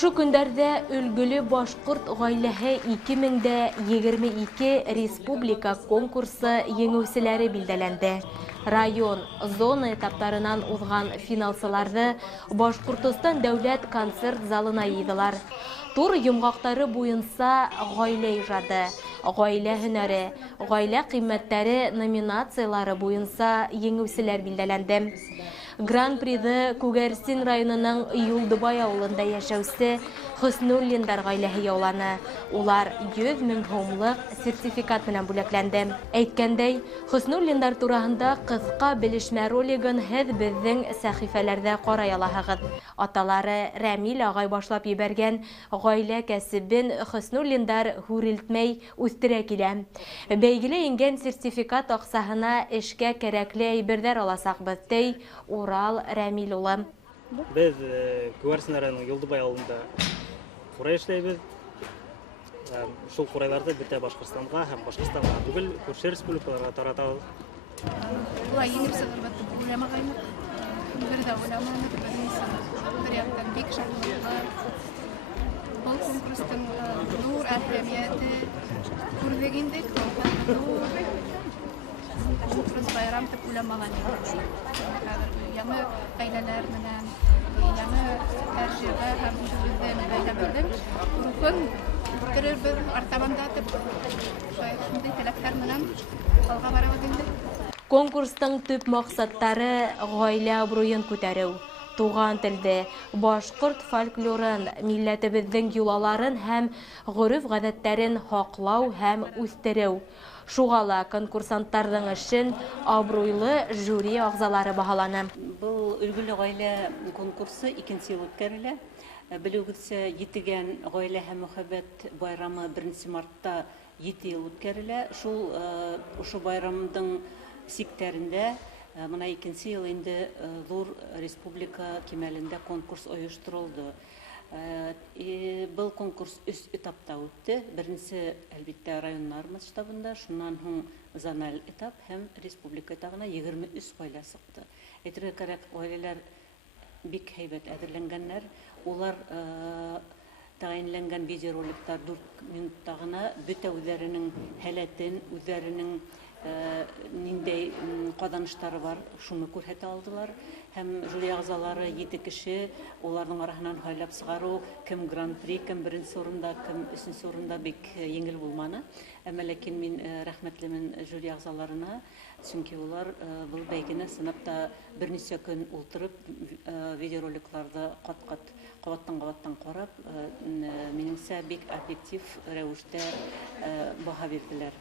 Ушу көндәрдә өлгілі башқұрт ғайләһе 2022 республика конкурсы еңеүселәре билдәләнде. Район, зона этаптарынан узган финалсыларды Башкортостан дәүләт концерт залына йыйдылар. Тур йомғақтары буенса ғайлә ижады, ғайлә һөнәре, ғайлә кыйммәттәре номинациялары буенса еңеүселәр билдәләнде. Гран-приды Күгәрсин районының Юлдыбай авылында яшәүсе Хөснуллиндар гаиләһе яуланы. Улар 100 000 һумлык сертификат белән бүләкләнде. Әйткәндәй, Хөснуллиндар турында кыска белешмә ролигын һез безнең сәхифәләрдә карый алаһыгыз. Аталары Рәмил агай башлап ебәргән гаилә кәсебен Хөснуллиндар хүрелтмәй үстерә килә. Бәйгеле иңгән сертификат аксаһына эшкә кәрәкле әйберҙәр аласакбыз, ди Урал Рәмил улы. Без Күгәрсин районының Юлдыбай авылында курай эшләйбез. Шул курайларда бөтә Башкортстанга һәм Башкортстанга түгел, күрше республикаларга таратабыз. Улай еңеп сыгырбатты уйламагайнык. Бердә уйламанык, бер яктан бик шатлыклы. Был конкурстың зур әһәмияте күрдек инде. Конкурс байрам дип уйламаган идек. Яңа гаиләләр менән, яңа тәҗрибә һәм үзебездән бәйләмәдән рухын үстерербез, артабанда дип шундый теләктәр менән алга барабыз инде. Конкурстың төп максаттары гаилә абруен күтәрү, туган телде, башкорт фольклорын, милләтебезнең юлаларын һәм гореф-гадәттәрен хаклау һәм үстерү. Шугала конкурсанттарның эшен абруйлы жюри агзалары баһаланы. Бұл өлгілі ғайлә конкурсы 2-нче ел үткәрелә. Белүгезчә, Етегән гаилә һәм мөхәббәт байрамы 1 мартта 7 ел үткәрелә. Шул байрамның сиктәрендә мына 2-нче ел инде зур республика кимәлендә конкурс оештырылды. Был конкурс 3 этапта үтте. Беренче әлбәттә районнар масштабында, шуннан һуң зональ этап һәм республика этабына 23 гаилә сыкты. Әйтергә кирәк, гаиләләр бик һәйбәт әзерләнгәннәр. Улар тәгаенләнгән видеороликтар 4 минутта гына бөтә үзләренең һәләтен, үзләренең ниндәй казанышлары бар, шуны күрсәтә алдылар. Һәм жюри агзалары 7 кеше, уларның араһыннан һайлап сыгару, кем гран-при, кем 1нче урында, кем 3нче урында бик еңел булманы. Әмма ләкин мин рәхмәтлемен жюри агзаларына, чөнки улар бу бәйгене сынапта берничә көн ултырып, видеороликларда кабаттан карап, минеңчә бик объектив рәвештә баһа бирделәр.